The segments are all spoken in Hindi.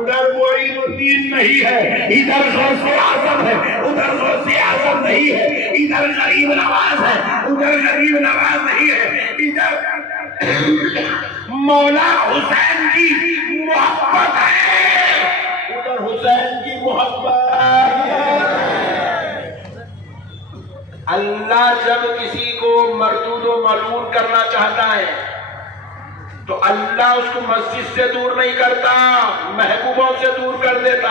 उधर मोइनुद्दीन नहीं है, इधर गौसे आजम है, उधर गौसे आजम नहीं है, इधर गरीब नवाज है, उधर गरीब नवाज नहीं है, इधर मौला हुसैन की मोहब्बत है, उधर हुसैन की मोहब्बत है। अल्लाह जब किसी को मरदूद व मलून करना चाहता है तो अल्लाह उसको मस्जिद से दूर नहीं करता, महबूबों से दूर कर देता।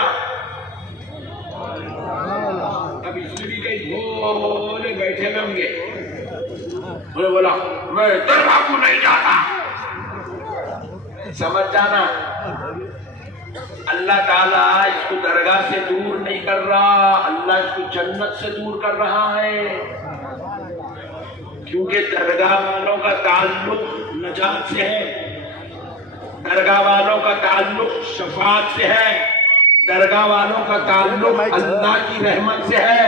अब इसमें भी कई भोले बैठे होंगे, बोला मैं दरगाह को नहीं जाता। समझ जाना, अल्लाह ताला इसको दरगाह से दूर नहीं कर रहा, अल्लाह इसको जन्नत से दूर कर रहा है। क्योंकि दरगाह वालों का ताल्लुक नजात से है, दरगाह वालों का ताल्लुक शफाअत से है, दरगाह वालों का ताल्लुक अल्लाह की रहमत से है,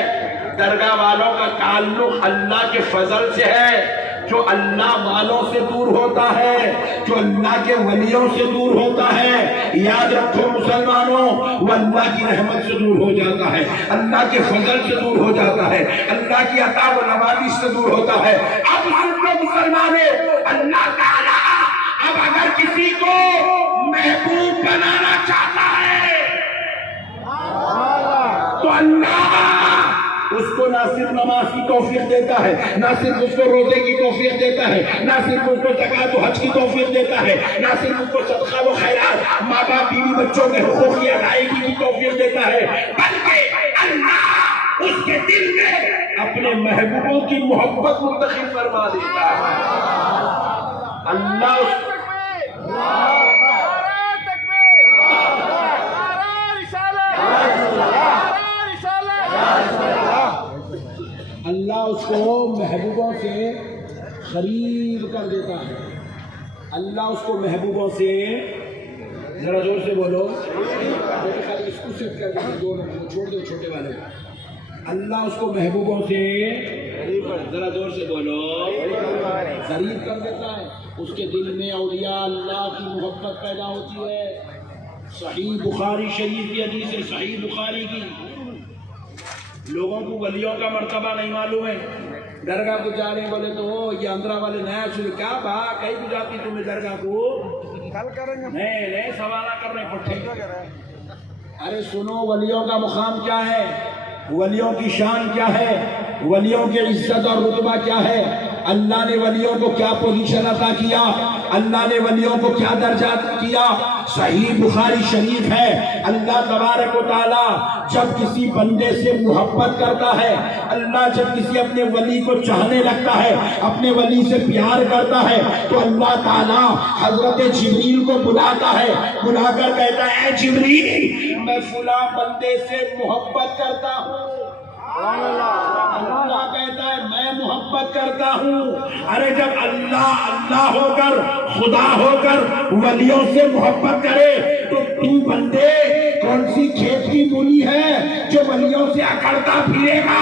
दरगाह वालों का ताल्लुक अल्लाह के फजल से है। जो अल्लाह वालों से दूर होता है, जो अल्लाह के वलियों से दूर होता है, याद रखो मुसलमानों, वो अल्लाह की रहमत से दूर हो जाता है, अल्लाह के फजल से दूर हो जाता है, अल्लाह की अता व नवाज़िश से दूर होता है। अब सुनो मुसलमानों, अल्लाह ताला अब अगर किसी को महबूब बनाना चाहता है तो अल्लाह उसको ना सिर्फ नमाज की तौफीक देता है, ना सिर्फ उसको रोजे की तौफीक देता है, ना सिर्फ उसको ज़कात व हज की तौफीक देता है, ना सिर्फ उसको सदका व खैरात, माँ बाप बीवी बच्चों के हुकूक की अदायगी की तौफीक देता है, बल्कि अल्लाह उसके दिल में अपने महबूबों की मोहब्बत मुंतखिल फरमा देता है। अल्लाह अल्लाह उसको महबूबों से करीब कर देता है। अल्लाह उसको महबूबों से, जरा जोर से बोलो, खाली इसको सेट कर देते, दो मिनट छोड़ दो छोटे वाले। अल्लाह उसको महबूबों से, जरा जोर से बोलो, करीब कर देता है। उसके दिल में औलिया अल्लाह की मोहब्बत पैदा होती है। सही बुखारी शरीफ की हदीस है, सही बुखारी की। लोगों को वलियों का मर्तबा नहीं मालूम है, दरगाह को जा रहे बोले तो ये आंध्रा वाले नया शुरू, क्या बा कहीं को जाती तुम्हें दरगाह को, कल करेंगे, नहीं सवाल कर रहे पट्टे। अरे सुनो, वलियों का मुकाम क्या है, वलियों की शान क्या है, वलियों की इज्जत और रुतबा क्या है, अल्लाह ने वलियों को क्या पोजीशन अता किया, अल्लाह ने वलियों को क्या दर्जा किया। सही बुखारी शरीफ है, अल्लाह तबारक व तआला जब किसी बंदे से मोहब्बत करता है, अल्लाह जब किसी अपने वली को चाहने लगता है, अपने वली से प्यार करता है, तो अल्लाह ताला हजरत जिब्रील को बुलाता है, बुलाकर कहता है, जिब्रील मैं फुला बंदे से मोहब्बत करता हूँ। अल्लाह कहता है मैं मोहब्बत करता हूँ। अरे जब अल्लाह अल्लाह होकर, खुदा होकर वलियों से मोहब्बत करे तो तू बंदे कौन सी खेत की मूली है जो वलियों से अकड़ता फिरेगा।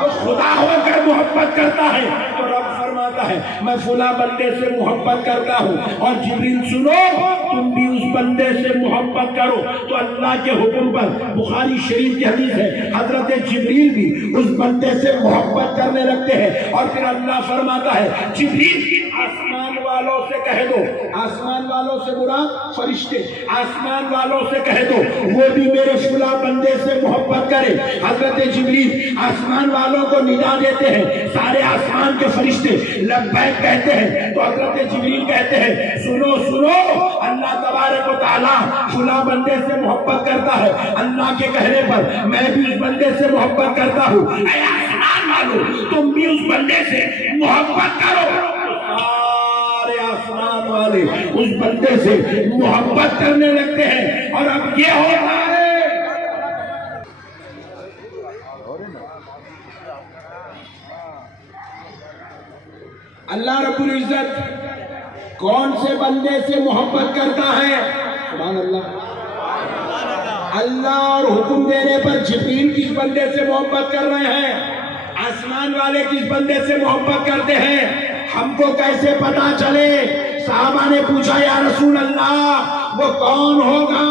तो खुदा होकर मोहब्बत करता है तो रब फरमाता है मैं फुला बंदे से मोहब्बत करता हूँ, और जिब्रील सुनो तुम भी उस बंदे से मोहब्बत करो। तो अल्लाह के हुक्म पर, बुखारी शरीफ की हदीस है, हजरत जिब्रील भी उस बंदे से मोहब्बत करने लगते हैं। और फिर अल्लाह फरमाता है जिब्रील आसमान वालों से कह दो, आसमान वालों से बुरा फरिश्ते, आसमान वालों से कह दो वो भी मेरे फुला बंदे से मोहब्बत करे। हजरत जिब्रील आसमान वालों को निदा देते हैं, सारे आसमान के फरिश्ते लब्बैक कहते हैं। तो हजरत जिब्रील कहते हैं सुनो सुनो, अल्लाह तबारक व तआला फुला बंदे से मोहब्बत करता है, अल्लाह के कहने पर मैं भी उस बंदे से मोहब्बत करता हूँ। ऐ आसमान वालों तुम भी उस बंदे से मोहब्बत करो। सारे आसमान वाले उस बंदे से मोहब्बत करने लगते हैं। और अब ये हो रहा है, अल्लाह रब्बुल इज्जत कौन से बंदे से मोहब्बत करता है। सुभान अल्लाह। अल्लाह और हुक्म देने पर जिब्रील किस बंदे से मोहब्बत कर रहे हैं, आसमान वाले किस बंदे से मोहब्बत करते हैं, हमको कैसे पता चले। सहाबा ने पूछा या रसूल अल्लाह वो कौन होगा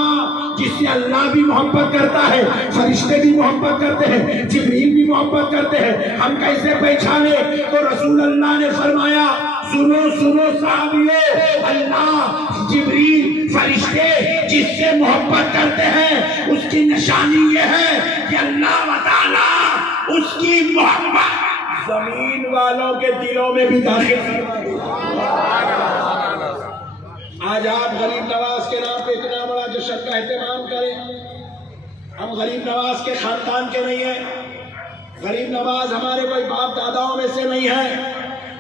जिससे अल्लाह भी मोहब्बत करता है, फरिश्ते भी मोहब्बत करते हैं, जिब्रील भी मोहब्बत करते हैं, हम कैसे पहचाने? तो रसूल अल्लाह ने फरमाया सुनो सुनो साहबियों, अल्लाह जिब्रील फरिश्ते जिससे मोहब्बत करते हैं उसकी निशानी ये है कि अल्लाह ताला उसकी मोहब्बत जमीन वालों के दिलों में भी दाखिल करवा देगा। आज आप गरीब नवाज के नाम पे इतना बड़ा जश्न का एहतमाम करें। हम गरीब नवाज के खानदान के नहीं है, गरीब नवाज हमारे कोई बाप दादाओं में से नहीं है,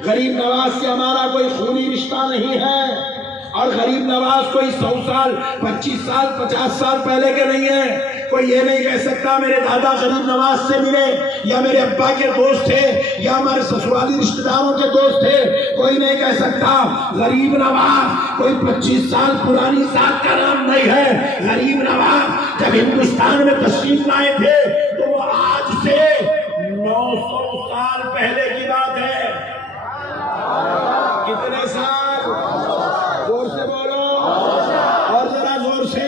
गरीब नवाज से हमारा कोई खूनी रिश्ता नहीं है, और गरीब नवाज कोई 100 साल 25 साल 50 साल पहले के नहीं है। कोई ये नहीं कह सकता मेरे दादा गरीब नवाज से मिले या मेरे अब्बा के दोस्त थे या हमारे ससुराली रिश्तेदारों के दोस्त थे, कोई नहीं कह सकता। गरीब नवाज कोई 25 साल पुरानी साथ का नाम नहीं है। गरीब नवाज जब हिंदुस्तान में तशरीफ लाए थे तो वो आज से 900 साल पहले की बात है। कितने साल? जोर से बोलो और जरा जोर से।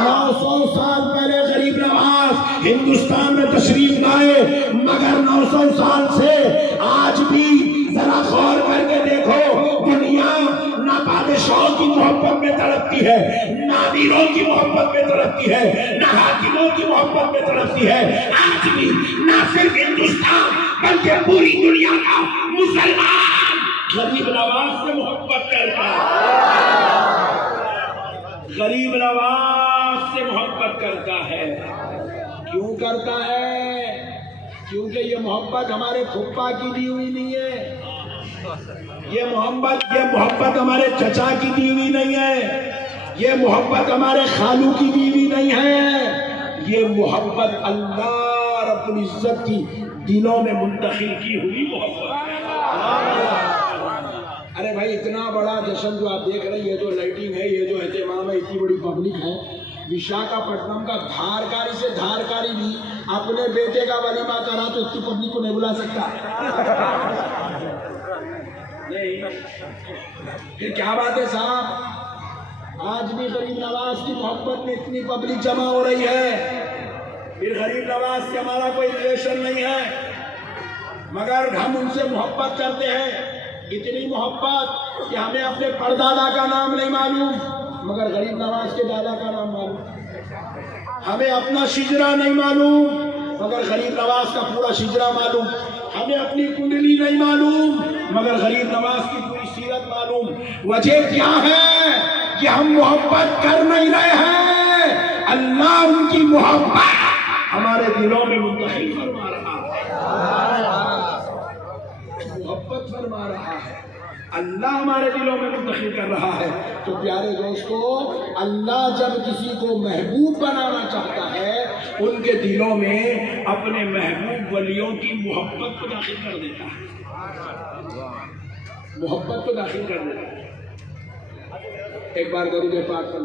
900 साल पहले गरीब नवाज हिंदुस्तान में तशरीफ लाए, मगर 900 साल से आज भी जरा गौर करके देखो, दुनिया ना बादशाहों की मोहब्बत में तड़पती है, ना अमीरों की मोहब्बत में तड़पती है, ना हाकिमों की मोहब्बत में तड़पती है। आज भी ना सिर्फ हिंदुस्तान बल्कि पूरी दुनिया का मुसलमान गरीब नवाज से मोहब्बत करता है, गरीब नवाज से मोहब्बत करता है। क्यों करता है? क्योंकि ये मोहब्बत हमारे फुप्पा की दी हुई नहीं है, ये मोहब्बत हमारे चचा की दी हुई नहीं है, ये मोहब्बत हमारे खालू की दी हुई नहीं है, ये मोहब्बत अल्लाह रब्बुल इज्जत की दिलों में मुंतकिल की हुई मोहब्बत है। अरे भाई इतना बड़ा जश्न जो आप देख रहे हैं, ये जो लाइटिंग है, ये जो एहतमाम है, इतनी बड़ी पब्लिक है, विशाखापट्टनम का धारकारी से धारकारी भी अपने बेटे का वलीमा करा तो इतनी पब्लिक को नहीं बुला सकता। नहीं, फिर क्या बात है साहब? आज भी गरीब नवाज की मोहब्बत में इतनी पब्लिक जमा हो रही है, फिर गरीब नवाज से हमारा कोई रिलेशन नहीं है, मगर हम उनसे मोहब्बत करते हैं। इतनी मोहब्बत कि हमें अपने परदादा का नाम नहीं मालूम, मगर गरीब नवाज के दादा का नाम मालूम। हमें अपना शिजरा नहीं मालूम, मगर गरीब नवाज का पूरा शिजरा मालूम। हमें अपनी कुंडली नहीं मालूम, मगर गरीब नवाज की पूरी सीरत मालूम। वजह क्या है कि हम मोहब्बत कर नहीं रहे हैं, अल्लाह उनकी मोहब्बत हमारे दिलों में मुंतकिल फरमा रहा है, मोहब्बत फरमा रहा है, अल्लाह हमारे दिलों में मुंतकिल कर रहा है। तो प्यारे दोस्तों, अल्लाह जब किसी को महबूब बनाना चाहता है, उनके दिलों में अपने महबूब वलियों की मोहब्बत को दाखिल कर देता है, मोहब्बत को दाखिल कर देता है। एक बार दरूद पाक कर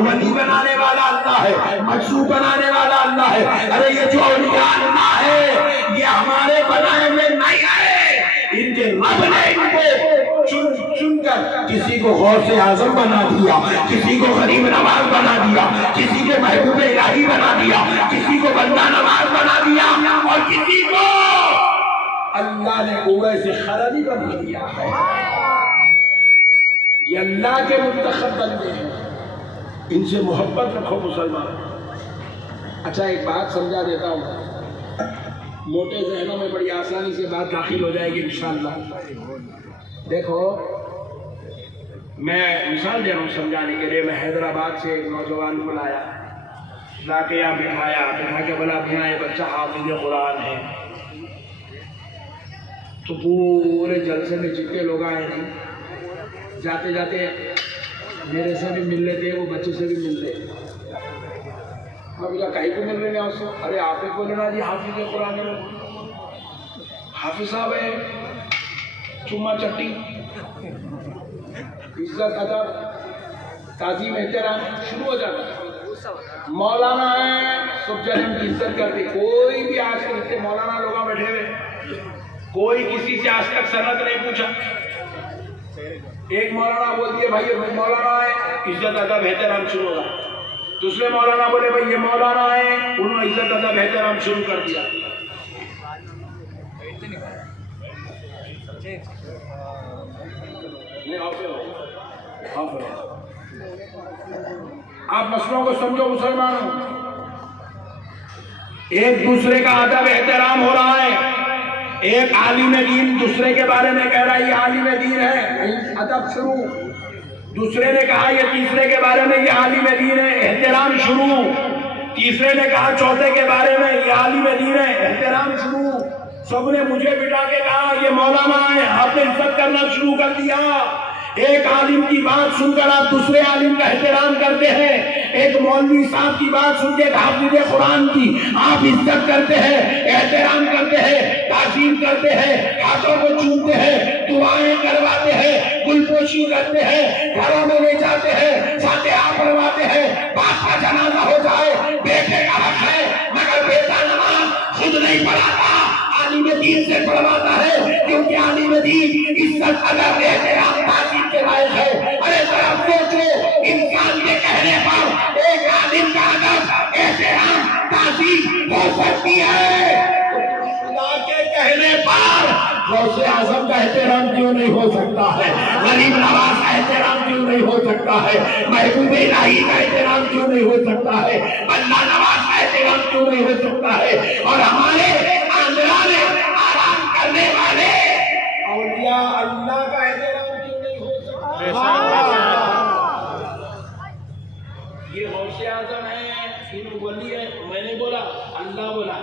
वली बनाने वाला अल्लाह है, मजसूब बनाने वाला अल्लाह है। अरे ये जो औलिया अल्लाह है, ये हमारे बनाए हुए नहीं है, इनके रब ने इनको चुनकर किसी को गौसे आजम बना दिया, किसी को गरीब नवाज बना दिया, किसी के महबूब इलाही बना दिया, किसी को बंदा नवाज बना दिया, और किसी को अल्लाह ने उवैस खरनी बना दिया है। ये अल्लाह के मुंतखब बंदे हैं, इनसे मोहब्बत रखो मुसलमान। अच्छा एक बात समझा देता हूँ, मोटे जहनों में बड़ी आसानी से बात दाखिल हो जाएगी इंशाअल्लाह। देखो मैं मिसाल दे रहा हूँ समझाने के लिए। मैं हैदराबाद से एक नौजवान को लाया, लाके यहाँ बिठाया, बिठा के बोला अपना ये बच्चा हाफिज कुरान है। तो पूरे जलसे में जितने लोग आए थे, जाते जाते मेरे से भी मिल लेते, वो बच्चे से भी मिल रहे। मैं बोला कहीं को मिल रहे हैं उसको? अरे आप ही बोले ना जी हाफिज कुरान है, हाफिज साहब है, चुम्मा चट्टी, इज्जत अदब ताज़ीम एहतराम शुरू हो जाता है। मौलाना है, सब जन की इज्जत करते। कोई भी आज के इतने मौलाना लोग बैठे हुए, कोई किसी से आज तक सनद नहीं पूछा। एक मौलाना बोल दिए भाई ये मौलाना है, इज्जत अदब एहतराम शुरू होगा। दूसरे मौलाना बोले भाई ये मौलाना है, उन्होंने इज्जत अदब एहतराम शुरू कर दिया। आप मसलों को समझो मुसलमानों, एक दूसरे का अदब एहतराम हो रहा है। एक आलिम दीन दूसरे के बारे में कह रहा है ये आलिम दीन है, अदब शुरू। दूसरे ने कहा ये तीसरे के बारे में ये आलिम दीन है, एहतराम शुरू। तीसरे ने कहा चौथे के बारे में ये आलिम दीन है, एहतराम शुरू। सबने मुझे बिठा के कहा ये मौलाना है, आपने इज्जत करना शुरू कर दिया। एक आलिम की बात सुनकर आप दूसरे आलिम का एहतराम करते हैं। एक मौलवी साहब की बात सुनकर हाफिज़ कुरान की आप इज्जत करते हैं, एहतराम करते हैं, ताज़ीम करते हैं, हाथों को चूमते हैं, दुआएं करवाते हैं, गुलपोशी करते हैं, घरों में ले जाते हैं, फातिहा पढ़वाते हैं। बाप का जनाजा हो जाए, बेटे का हक है, मगर बेटा नमाज खुद नहीं पढ़ाता, आलिम दीन से पढ़वाता है, क्योंकि आलिम दीन इज्जत अदब एहतराम ताज़ीम के लायक है। अरे जरा सोचो, इंसान के कहने पर एक आलिम का अदब एहतराम ताज़ीम हो सकती है, खुदा के कहने पर गौसे आज़म का एहतराम क्यों नहीं हो सकता है? गरीब नवाज का एहतराम क्यों नहीं हो सकता है? महबूब इलाही का एहतराम क्यों नहीं हो सकता है? बंदा नवाज का एहतराम क्यों नहीं हो सकता है? और हमारे आंध्रा में आराम करने वाले औलिया अल्लाह का एहतराम क्यों नहीं हो सकता? ये गौसे आज़म है, इन वली है, मैंने बोला अल्लाह बोला,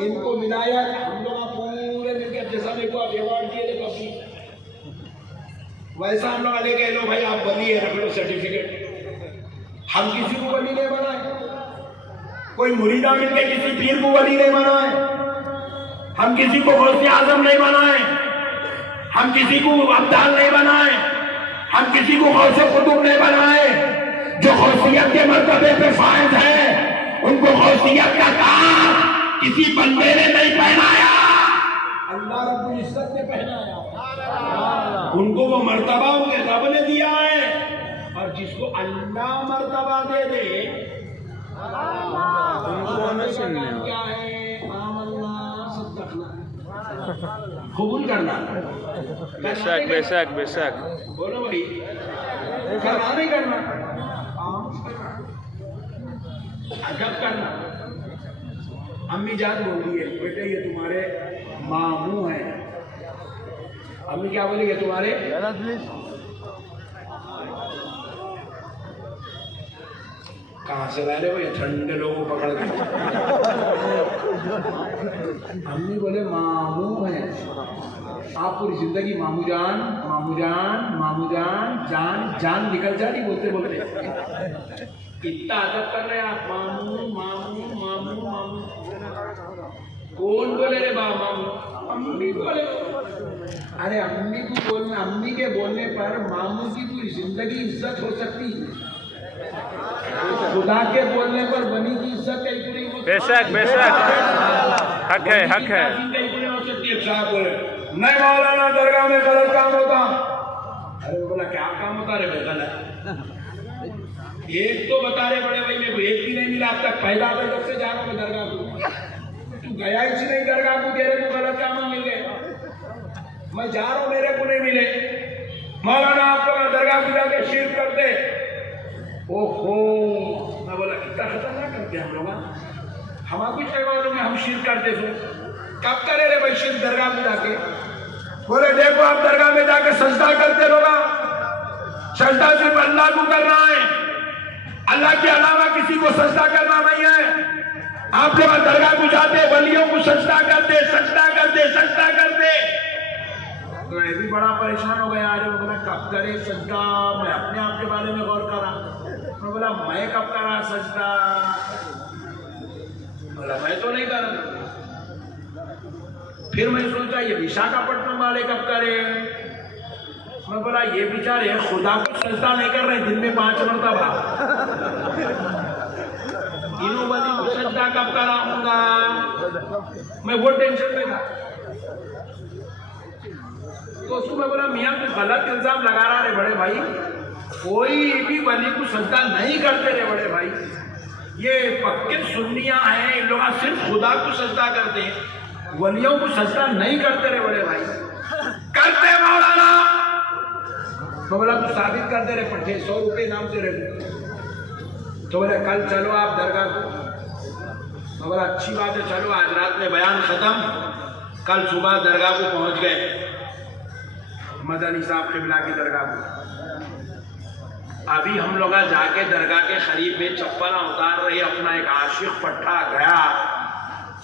इनको मिलाया। हम लोग पूरे मिलकर जैसा मेरे को आप अवार्ड दिए थे कभी, वैसा हम लोग लेके लो भाई आप वली है, रख लो सर्टिफिकेट। हम किसी को वली नहीं बनाए, कोई मुरीदा मिलकर किसी पीर को वली नहीं बनाए, हम किसी को गौसे आज़म नहीं बनाए, हम किसी को अब्दाल नहीं बनाए, हम किसी को गौसे कुतुब नहीं बनाए। जो गौसियत के मर्तबे पे फायद है, उनको गौसियत का ताज किसी बंदे ने नहीं पहनाया, अल्लाह रब्बुल इज्जत ने पहनाया। उनको वो मर्तबा उनके रब ने दिया है, और जिसको अल्लाह मर्तबा दे दे क्या है, कबूल करना। बेशक बेशक बेशक, बोलो भाई, करना नहीं करना, अदब करना। अम्मी जान बोल रही है बेटे ये तुम्हारे मामू हैं। अम्मी क्या बोली, ये तुम्हारे कहाँ से ला रहे हो ये ठंडे लोगों को पकड़ के? अम्मी बोले मामू हैं। आप पूरी जिंदगी मामू जान मामू जान मामू जान जान जान निकल जा रही बोलते बोलते। कितना अदब कर रहे हैं आप, मामू मामू मामू मामू। कौन बोले रे मामू? अम्मी बोले। अरे अम्मी को बोलने, अम्मी के बोलने पर मामू की पूरी जिंदगी इज्जत हो सकती है, खुदा के बोलने पर बनी की इज्जत कहीं पूरी हो सकती है। बेशक बेशक, हक है हक है। साहब बोले नहीं मौलाना दरगाह में गलत काम होता। अरे बोला क्या काम होता रे? गलत एक तो बता रहे बड़े भाई, मेरे को एक भी नहीं मिला अब तक, पहला जब से जा रहा हूँ दरगाह को, तू गया ही नहीं दरगाह को, तेरे को गलत काम मिल गए। मैं जा रहा हूँ, मेरे को नहीं मिले। मौलाना आपको मैं दरगाह को जाके शिरक करते। ओहो, मैं बोला कितना खतरनाक करते हम लोग, हम कुछ नहीं मालूम है हम शिरक करते थे। कब करे रे भाई शिरक दरगाह में जाके? बोले देखो आप दरगाह में जाके सजदा करते लोग, सजदा सिर्फ अल्लाह को करना है, अल्लाह के अलावा किसी को सजदा करना नहीं है। आप लोग दरगाह को जाते, वलियों को सजदा करते सजदा करते सजदा करते। तो मैं भी बड़ा परेशान हो गया। अरे बोला कब करे सजदा? मैं अपने आप के बारे में गौर करा। मैं बोला मैं कब करा सजदा? बोला मैं तो नहीं करा। फिर मैं सोचा ये विशाखापट्टनम वाले कब करे? मैं बोला ये बेचारे खुदा को सजदा नहीं कर रहे दिन में 5 मरतबा, इन्हों वाली को सजदा कब कराऊंगा? मैं वो टेंशन में था। तो उसको मैं बोला मियाँ तू गलत इल्जाम लगा रहा रे बड़े भाई, कोई भी वली को सजदा नहीं करते रे बड़े भाई, ये पक्के सुन्नियां हैं, इन लोग सिर्फ खुदा को सजदा करते हैं, वलियों को सजदा नहीं करते रे बड़े भाई। करते मौलाना। मैं बोला तू साबित कर दे रे पट्टे, 100 रुपये नाम से रे। तो बोले कल चलो आप दरगाह को। मैं बोला अच्छी बात है, चलो। आज रात में बयान खत्म, कल सुबह दरगाह को पहुंच गए, मदनी साहब क़िबला की दरगाह को। अभी हम लोग जाके दरगाह के करीब में चप्पल उतार रही, अपना एक आशिक पट्टा गया,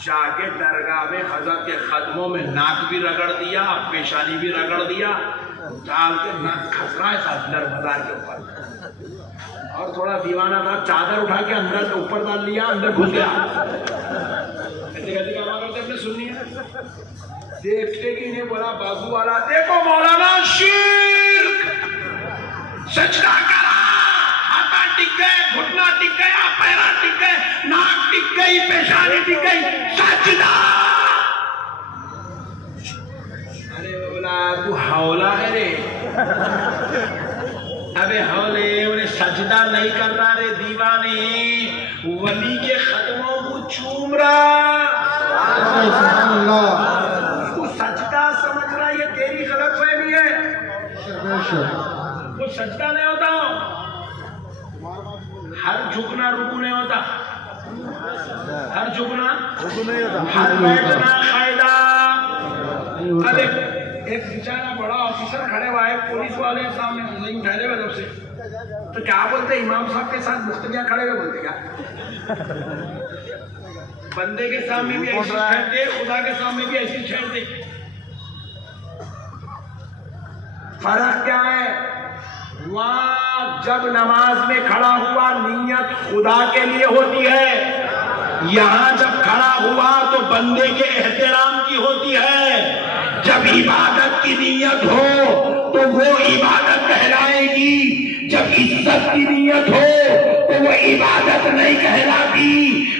जाके दरगाह में हजरत के कदमों में नाक भी रगड़ दिया, पेशानी भी रगड़ दिया, डाल के नाक खसरा है अंदर बाजार के ऊपर। और थोड़ा दीवाना था, चादर उठा के अंदर से ऊपर डाल लिया, अंदर घुस गया। ऐसे कैसे काम करते अपने सुनिए। देखते कि नहीं बोला बाजू वाला, देखो मौलाना शिर्क, सजदा करा, हाथा टिक गए, घुटना टिक गया, पैरा टिक गए, नाक टिक गई, पेशानी टिक गई, सजदा। अरे बोला तू हौला है रे। अबे हौले, उन्हें सजदा नहीं कर रहा रे दीवाने, वली के कदमों को चूम रहा, उसको सजदा समझ रहा। ये तेरी गलतफहमी है, वो सजदा नहीं होता, हर झुकना रुकू नहीं होता, हर झुकना हर बैठना कायदा। अरे एक बेचारा बड़ा ऑफिसर खड़े हुआ है, पुलिस वाले सामने नहीं उठा रहे वजह से, तो क्या बोलते इमाम साहब के साथ मुस्तकिया खड़े हुए बोलते क्या? बंदे के सामने भी ऐसी छेड़ते, खुदा के सामने भी ऐसी छेड़ते। फर्क क्या है? वहां जब नमाज में खड़ा हुआ नीयत खुदा के लिए होती है, यहां जब खड़ा हुआ तो बंदे के एहतराम की होती है। जब इबादत की नीयत हो तो वो इबादत कहलाएगी, जब इज्जत की नीयत हो तो वो इबादत नहीं कहलाती,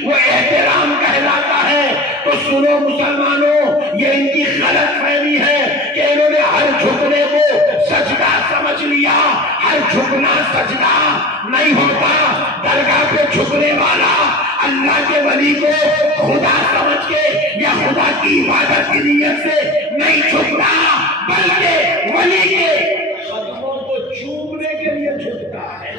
वो एहतराम कहलाता है। तो सुनो मुसलमानों, ये इनकी गलतफहमी है कि इन्होंने हर झुकने को सजदा समझ लिया। हर झुकना सजदा नहीं होता। दरगाह पे झुकने वाला अल्लाह के वली को खुदा समझ के या खुदा की इबादत की नीयत से नहीं झुकता, बल्कि वली के कदमों को चूमने के लिए झुकता है।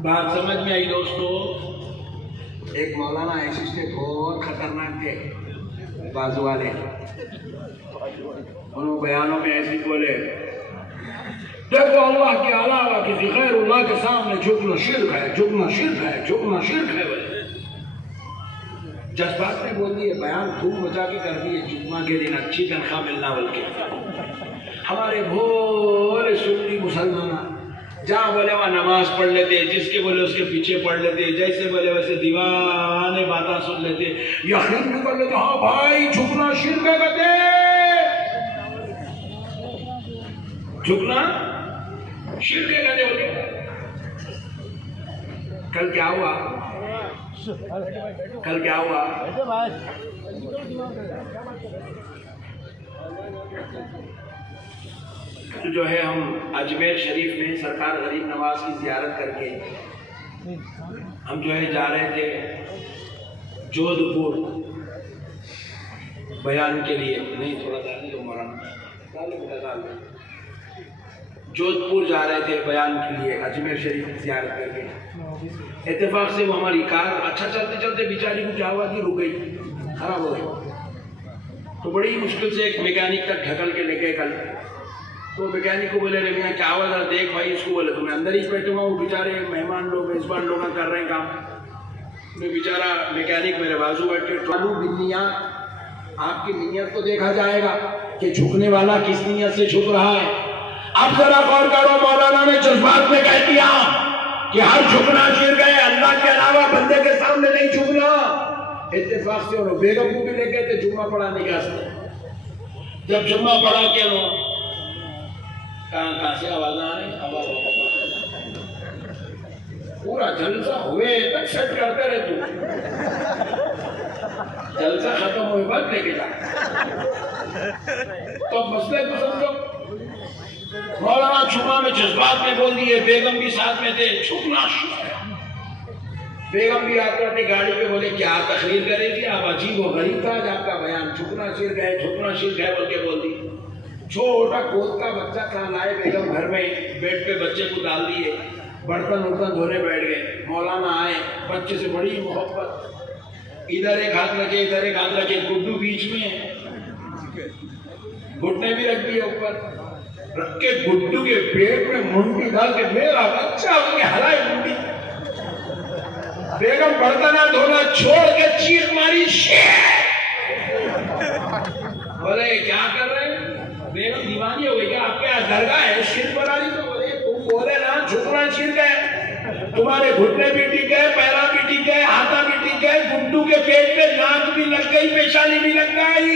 बात समझ में आई दोस्तों? एक मौलाना ऐसे थे बहुत खतरनाक थे, बाजू वाले, उन्होंने बयानों में ऐसे बोले, देखो अल्लाह के अलावा किसी गैरुल्लाह के सामने झुकना शिर्क है, झुकना शिर्क है, झुकना शिर्क है। जज्बात में बोल दिए, बयान धूम मचा के कर दिए। जुम्मा के दिन अच्छी तनख्वाह मिलना, बल्कि हमारे भोले सुन्नी मुसलमान जहाँ बोले वहाँ नमाज पढ़ लेते, जिसके बोले उसके पीछे पढ़ लेते, जैसे बोले वैसे दीवाने बातें सुन लेते, यकीन भी कर लेते हाँ भाई झुकना शिर्क है। कहते झुकना शिर्क है कहते बोले। कल क्या हुआ? कल क्या हुआ? तो जो है हम अजमेर शरीफ में सरकार गरीब नवाज की ज़ियारत करके हम जो है जा रहे थे जोधपुर बयान के लिए। नहीं थोड़ा डालने दो मौलाना, जोधपुर जा रहे थे बयान के लिए अजमेर शरीफ की ज़ियारत करके। इत्तेफाक से वो हमारी कार अच्छा चलते चलते बेचारी को क्या हुआ कि रुक गई, खराब हो गई। तो बड़ी मुश्किल से एक मैकेनिक तक ढकल के लेके कल। तो मैकेनिक को बोले मियाँ क्या हुआ जरा देख भाई इसको। बोले तो मैं अंदर ही बैठूंगा, वो बेचारे मेहमान लोग मेजबान लोग कर रहे हैं काम। मैं बेचारा मैकेनिक मेरे बाजू बैठे, चालू बिल्लियां, आपकी नीयत को देखा जाएगा कि झुकने वाला किस नीयत से झुक रहा है। अब जरा गौर करो, मौलाना ने जज्बात में कह दिया कि हर झुकना शिर गए, अल्लाह के अलावा बंदे के सामने नहीं झुकना। इत्तेफाक से उन्होंने बेगम को भी ले गए थे जुम्मा पढ़ाने के वास्ते। जब जुम्मा पढ़ा के लोग कहां से आवाज आ रही, पूरा जलसा हुए तक सेट करते रहे, तू जलसा खत्म हुए बाद लेके जा। तो मसले को समझो। मौलाना जुम्मा में जज्बात में बोल दिए, बेगम भी साथ में थे, छुपना। बेगम भी आते थे गाड़ी पे, बोले क्या तकरीर करेगी आप, अजीब व गरीब था आज आपका बयान, झुकना सिर गए, झुकना सिर गए बोल के बोल दी। छोटा गोद का बच्चा था, लाए बेगम घर में, बेड पे बच्चे को डाल दिए, बर्तन उर्तन धोने बैठ गए। मौलाना आए, बच्चे से बड़ी मोहब्बत, इधर एक हाथ रखे इधर एक हाथ रखे, गुड्डू बीच में, घुटने भी रख दिए ऊपर रख के, गुड्डू के पेट में मुंडी डाल के, मेरा बच्चा उसने हलाई मुंडी। बेगम बर्तन धोना छोड़ के चीख मारी, बोले क्या कर रहे हैं? बेगम दीवानी हो गई क्या? आपके यहाँ दरगाह है, शिर बना दी। तो बोले तुम बोले ना झुकना छिड़ गए, तुम्हारे घुटने भी टिक गए, पैरा भी टिक गए, हाथा भी टिक गए, गुड्डू के पेट पे नाक भी लग गई, पेशानी भी लग गई,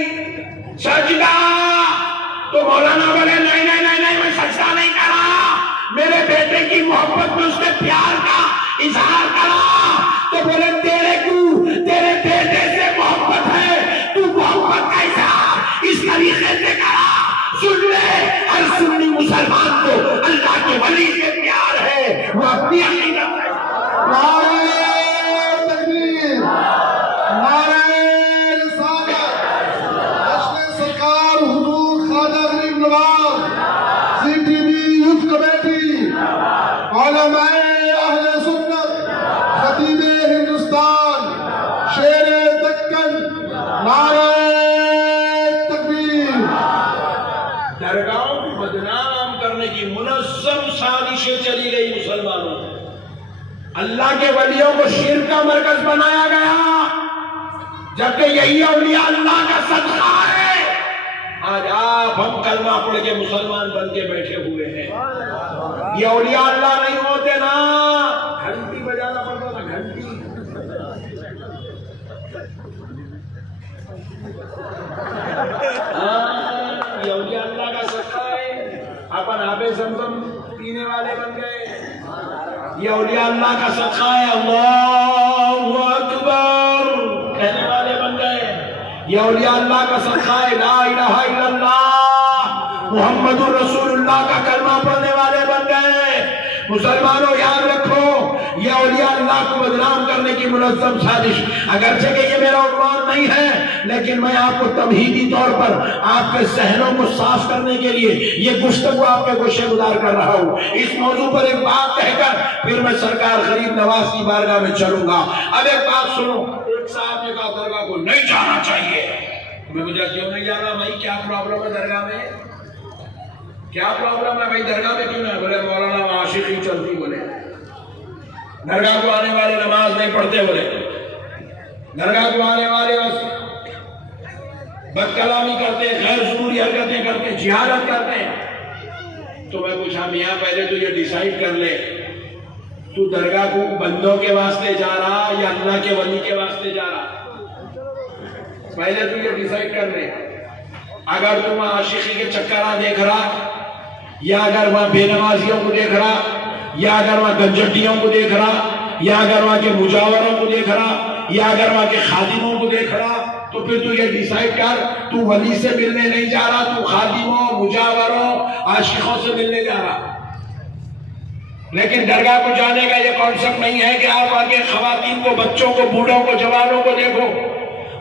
सजदा। तो मौलाना बोले नहीं नहीं नहीं नहीं, मैं सजदा नहीं करा, मेरे बेटे की मोहब्बत में उसके प्यार का इजहार करा। तो बोले तेरे बेटे से मोहब्बत है, तू मोहब्बत का इजहार इस तरीके से करा। सुन ले, हर सुन्नी मुसलमान को अल्लाह के वली से प्यार है, वो अपनी अकीदत है। नारे तकबीर, नारे रिसालत, अशरे सरकार हुजूर ख्वाजा गरीब नवाज, सीटीवी यूथ कमेटी, उलमाए अहले सुन्नत, खतीबे हिंदुस्तान, शेरे दक्कन, नारे दरगाहों को बदनाम करने की मुनज़्ज़म साजिशें चली गई मुसलमानों में। अल्लाह के वलियों को शिर्क का मरकज बनाया गया, जबकि यही औलिया अल्लाह का सदका है। आज आप हम कलमा पढ़ के मुसलमान बन के बैठे हुए हैं। ये औलिया अल्लाह नहीं होते ना, घंटी बजाना पड़ता था, घंटी। ये औलिया अल्लाह का सदका है। अपन आबे ज़मज़म पीने वाले बन गए। ये औलिया अल्लाह का सदका है, अल्लाहु अकबर कहने वाले बन गए। ये औलिया अल्लाह का सदका है, ला इलाहा इल्लल्लाह मुहम्मदुर रसूलुल्लाह का कलमा पढ़ने वाले बन गए। मुसलमानों याद रखो, ये औलिया अल्लाह को बदनाम करने की मुनज़्ज़म साजिश, अगरचे कि ये मेरा उन्वान नहीं है, लेकिन मैं आपको तमहीदी तौर पर आपके सहनों को साफ करने के लिए ये गुफ्तगू आपके गोशे गुजार कर रहा हूँ। इस मौजू पर एक बात कहकर फिर मैं सरकार गरीब नवाज की बारगाह में चलूंगा। अब एक बात सुनो, एक साहब ने कहा दरगाह को नहीं जाना चाहिए। मैं मुझे क्यों नहीं जाना भाई, क्या प्रॉब्लम है दरगाह में? क्या प्रॉब्लम है भाई दरगाह में, क्यों ना? बोले मौलाना आशिकी चलती, बोले दरगाह को आने वाले नमाज नहीं पढ़ते, बोले दरगाह को आने वाले बदकलामी करते हैं, गैर ज़रूरी हरकतें करते हैं, जिहादत करते हैं। तो मैं पूछा मियाँ पहले तो ये डिसाइड कर ले, तू दरगाह को बंदों के वास्ते जा रहा या अल्लाह के वली के वास्ते जा रहा? पहले तू ये डिसाइड कर ले। अगर तुम आशिकी के चक्कर देख रहा, या अगर वहां बेनमाजियों को देख रहा, या अगर वहां गंजटियों को देख रहा, या अगर वहां के मुजावरों को देख रहा, या अगर वहां के खादिमों को देख रहा, तो फिर तू ये डिसाइड कर, तू वली से मिलने नहीं जा रहा, तू खादिमों, मुजावरों, आशिकों से मिलने जा रहा। लेकिन दरगाह को जाने का ये कॉन्सेप्ट नहीं है कि आप आगे खवातीन को, बच्चों को, बूढ़ों को, जवानों को देखो।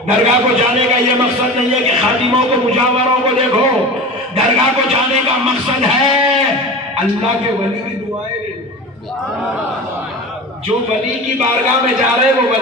दरगाह को जाने का ये मकसद नहीं है कि खादिमों को, मुजावरों को देखो। दरगाह को जाने का मकसद है अल्लाह के वली की दुआएं लेना। जो वली की बारगाह में जा रहे हैं वो वली